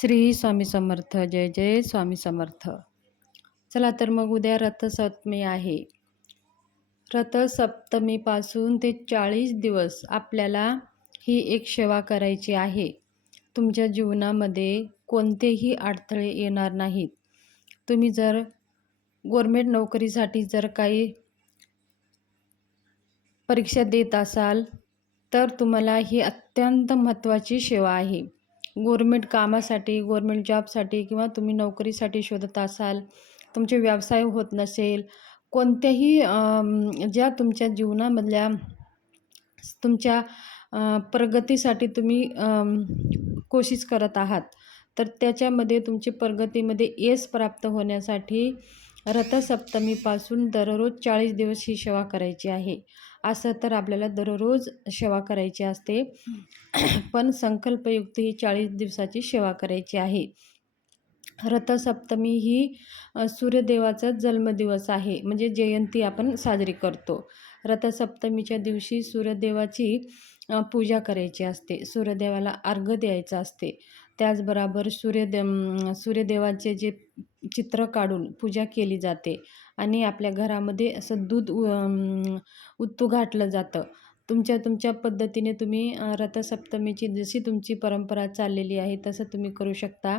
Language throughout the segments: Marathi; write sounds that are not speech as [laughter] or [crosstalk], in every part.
श्री स्वामी समर्थ जय जय स्वामी समर्थ. चला तर मग उद्या रथसप्तमी आहे. रथसप्तमीपासून ते चाळीस दिवस आपल्याला ही एक सेवा करायची आहे. तुमच्या जीवनामध्ये कोणतेही अडथळे येणार नाहीत. तुम्ही जर गोरमेंट नोकरीसाठी जर काही परीक्षा देत असाल तर तुम्हाला ही अत्यंत महत्त्वाची सेवा आहे. गोरमेंट कामासाठी गोरमेंट जॉबसाठी किंवा तुम्ही नोकरीसाठी शोधत असाल तुमचे व्यवसाय होत नसेल कोणत्याही ज्या तुमच्या जीवनामधल्या तुमच्या प्रगतीसाठी तुम्ही कोशिश करत आहात तर त्याच्यामध्ये तुमची प्रगतीमध्ये यश प्राप्त होण्यासाठी रथसप्तमीपासून दररोज चाळीस दिवस ही सेवा करायची आहे. असं तर आपल्याला दररोज सेवा करायची असते. पण संकल्पयुक्त ही चाळीस दिवसाची सेवा करायची आहे. रथसप्तमी ही सूर्यदेवाचा जन्मदिवस आहे. म्हणजे जयंती आपण साजरी करतो. रथसप्तमीच्या दिवशी सूर्यदेवाची पूजा करायची असते. सूर्यदेवाला अर्घ द्यायचं असते. त्याचबरोबर सूर्यदे सूर्यदेवाचे जे चित्र काढून पूजा केली जाते आणि आपल्या घरामध्ये असं दूध उत्तू घातलं जातं. तुमच्या तुमच्या पद्धतीने तुम्ही रथसप्तमीची जशी तुमची परंपरा चाललेली आहे तसं तुम्ही करू शकता.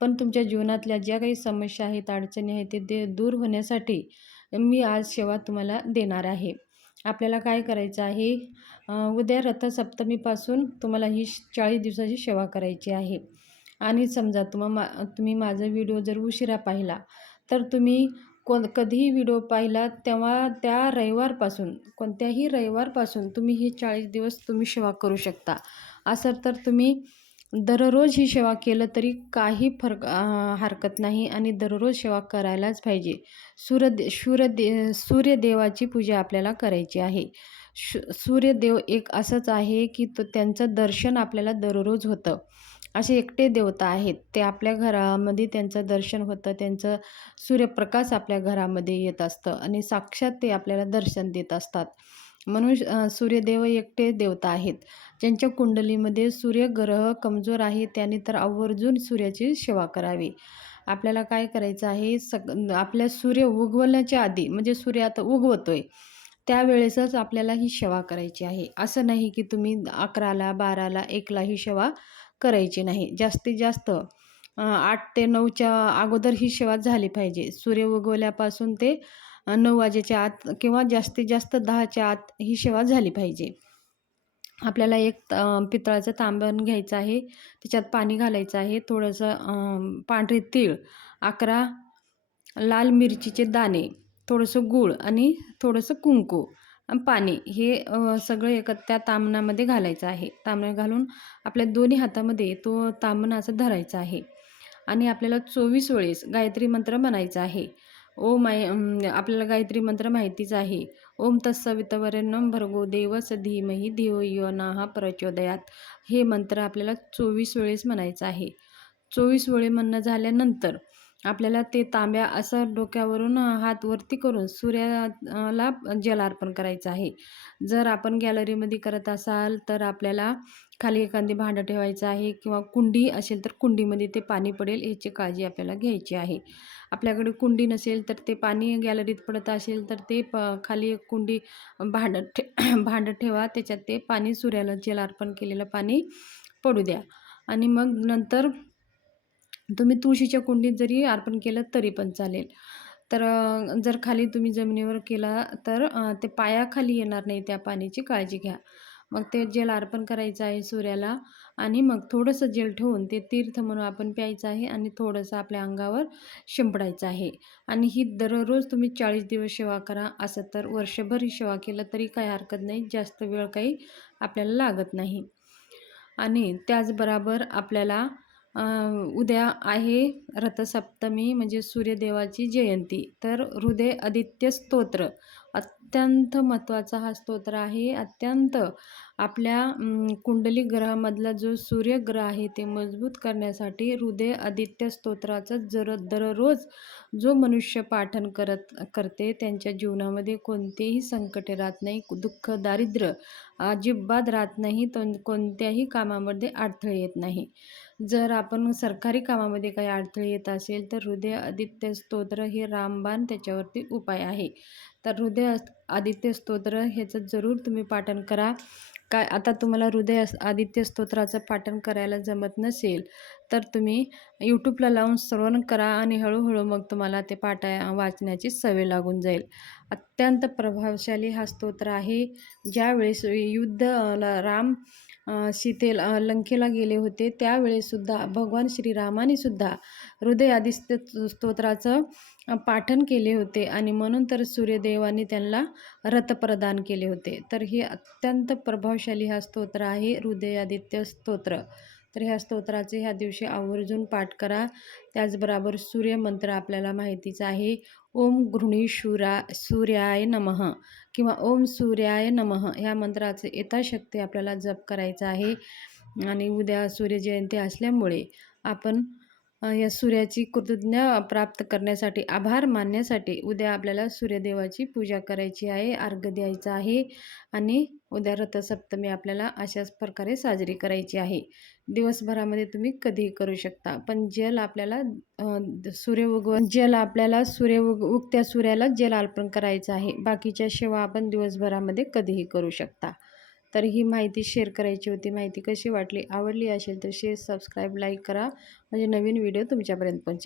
पण तुमच्या जीवनातल्या ज्या काही समस्या आहेत अडचणी आहेत ते दे दूर होण्यासाठी मी आज सेवा तुम्हाला देणार आहे. आपल्याला काय करायचं आहे? उद्या रथसप्तमीपासून तुम्हाला ही चाळीस दिवसाची सेवा करायची आहे. आणि समजा तुम्हा मा तुम्ही माझा व्हिडिओ जर उशिरा पाहिला तर तुम्ही कोण कधीही व्हिडिओ पाहिला तेव्हा त्या रविवारपासून कोणत्याही रविवारपासून तुम्ही ही चाळीस दिवस तुम्ही सेवा करू शकता. असं तर तुम्ही दररोज ही सेवा केलं तरी काही फरक हरकत नाही आणि दररोज सेवा करायलाच पाहिजे. सूर्यदे सूर्यदे सूर्यदेवाची पूजा आपल्याला करायची आहे. शु सूर्यदेव एक असंच आहे की तो त्यांचं दर्शन आपल्याला दररोज होतं. असे एकटे देवता आहेत. ते आपल्या घरामध्ये त्यांचं दर्शन होतं त्यांचं सूर्यप्रकाश आपल्या घरामध्ये येत असतं आणि साक्षात ते आपल्याला दर्शन देत असतात. म्हणून सूर्यदेव एकटे देवता आहेत. ज्यांच्या कुंडलीमध्ये सूर्यग्रह कमजोर आहे त्याने तर आवर्जून सूर्याची सेवा करावी. आपल्याला काय करायचं आहे? सग आपल्या सूर्य उगवण्याच्या आधी म्हणजे सूर्य आता उगवतोय त्यावेळेसच आपल्याला ही सेवा करायची आहे. असं नाही की तुम्ही अकराला बाराला एकला ही सेवा करायची नाही. जास्तीत जास्त आठ ते नऊच्या अगोदर ही सेवा झाली पाहिजे. सूर्य उगवल्यापासून ते नऊ वाजेच्या आत किंवा जास्तीत जास्त दहाच्या आत ही सेवा झाली पाहिजे. आपल्याला एक पितळाचं तांबण घ्यायचं आहे त्याच्यात पाणी घालायचं आहे थोडंसं पांढरे तीळ अकरा लाल मिरचीचे दाणे थोडंसं गूळ आणि थोडंसं कुंकू पाणी हे सगळं एक त्या तामणामध्ये घालायचं आहे. तांबणं घालून आपल्या दोन्ही हातामध्ये तो तांबणा असं धरायचा आहे. आणि आपल्याला चोवीस वेळेस गायत्री मंत्र म्हणायचा आहे. ओम आय आपल्याला गायत्री मंत्र माहितीच आहे. ओम तत्सवितवरेण्यम भर्गो देवस धीमही धियो यो नाहा प्रचोदयात. हे मंत्र आपल्याला चोवीस वेळेस म्हणायचं आहे. चोवीस वेळे म्हणणं झाल्यानंतर आपल्याला ते तांब्या असं डोक्यावरून हात वरती करून सूर्याला जल अर्पण करायचं आहे. जर आपण गॅलरीमध्ये करत असाल तर आपल्याला खाली एखादी भांडं ठेवायचं आहे किंवा कुंडी असेल तर कुंडीमध्ये ते पाणी पडेल याची काळजी आपल्याला घ्यायची आहे. आपल्याकडे कुंडी नसेल तर ते पाणी गॅलरीत पडत असेल तर ते प खाली एक कुंडी भांडं ठे [clears throat] भांडं ठेवा. त्याच्यात ते पाणी सूर्याला जल अर्पण केलेलं पाणी पडू द्या. आणि मग नंतर तुम्ही तुळशीच्या कुंडीत जरी अर्पण केलं तरी पण चालेल. तर जर खाली तुम्ही जमिनीवर केला तर ते पायाखाली येणार नाही त्या पाण्याची काळजी घ्या. मग ते जेल अर्पण करायचं आहे सूर्याला आणि मग थोडंसं जेल ठेवून ते तीर्थ म्हणून आपण प्यायचं आहे आणि थोडंसं आपल्या अंगावर शिंपडायचं आहे. आणि ही दररोज तुम्ही चाळीस दिवस सेवा करा. असं तर वर्षभर ही सेवा केलं तरी काही हरकत नाही. जास्त वेळ काही आपल्याला लागत नाही. आणि त्याचबरोबर आपल्याला उद्या आहे रथसप्तमी म्हणजे सूर्यदेवाची जयंती. तर हृदय आदित्य स्तोत्र. अत्यंत महत्त्वाचा हा स्तोत्र आहे. अत्यंत आपल्या कुंडली ग्रहामधला जो सूर्यग्रह आहे ते मजबूत करण्यासाठी हृदय आदित्य स्तोत्राचं जर दररोज जो मनुष्य पाठन करत करते त्यांच्या जीवनामध्ये कोणतेही संकटे राहत नाही दुःख दारिद्र्य अजिबात राहत नाही कोणत्याही कामामध्ये अडथळे येत नाही. जर आपण सरकारी कामामध्ये काही अडथळे येत असेल तर हृदय आदित्य स्तोत्र हे रामबाण त्याच्यावरती उपाय आहे. तर हृदय आदित्य स्तोत्र ह्याचं जरूर तुम्ही पाठन करा. काय आता तुम्हाला हृदय आदित्य स्तोत्राचं पाठन करायला जमत नसेल तर तुम्ही यूट्यूबला लावून श्रवण करा आणि हळूहळू मग तुम्हाला ते पाठा वाचण्याची सवय लागून जाईल. अत्यंत प्रभावशाली हा स्तोत्र आहे. ज्यावेळेस युद्ध ला- राम अ, सीतेला लंकेला गेले होते. त्यावेळेसुद्धा भगवान श्रीरामानेसुद्धा सुद्धा स्तोत्राचं पाठन केले होते आणि म्हणून तर सूर्यदेवाने त्यांना रथ प्रदान केले होते. तर हे अत्यंत प्रभावशाली हा स्तोत्र आहे हृदयादित्य स्तोत्र. तर ह्या स्तोत्राचे ह्या दिवशी आवर्जून पाठ करा. त्याचबरोबर सूर्यमंत्र आपल्याला माहितीच आहे. ओम गृहिणीशुरा सूर्याय नमः किंवा ओम सूर्याय नमः ह्या मंत्राचे यथाशक्ती आपल्याला जप करायचं आहे. आणि उद्या सूर्यजयंती असल्यामुळे आपण या सूर्याची कृतज्ञ प्राप्त करण्यासाठी आभार मानण्यासाठी उद्या आपल्याला सूर्यदेवाची पूजा करायची आहे अर्घ द्यायचा आहे आणि उद्या रथसप्तमी आपल्याला अशाच प्रकारे साजरी करायची आहे. दिवसभरामध्ये तुम्ही कधीही करू शकता पण जल आपल्याला सूर्य उगव जल आपल्याला सूर्य उग उगत्या सूर्याला जल अर्पण करायचं आहे. बाकीच्या सेवा आपण दिवसभरामध्ये कधीही करू शकता. तर ही माहिती शेअर करायची होती. माहिती कशी वाटली आवडली असेल तर शेअर सबस्क्राईब लाईक करा. म्हणजे नवीन व्हिडिओ तुमच्यापर्यंत पोहोचेल.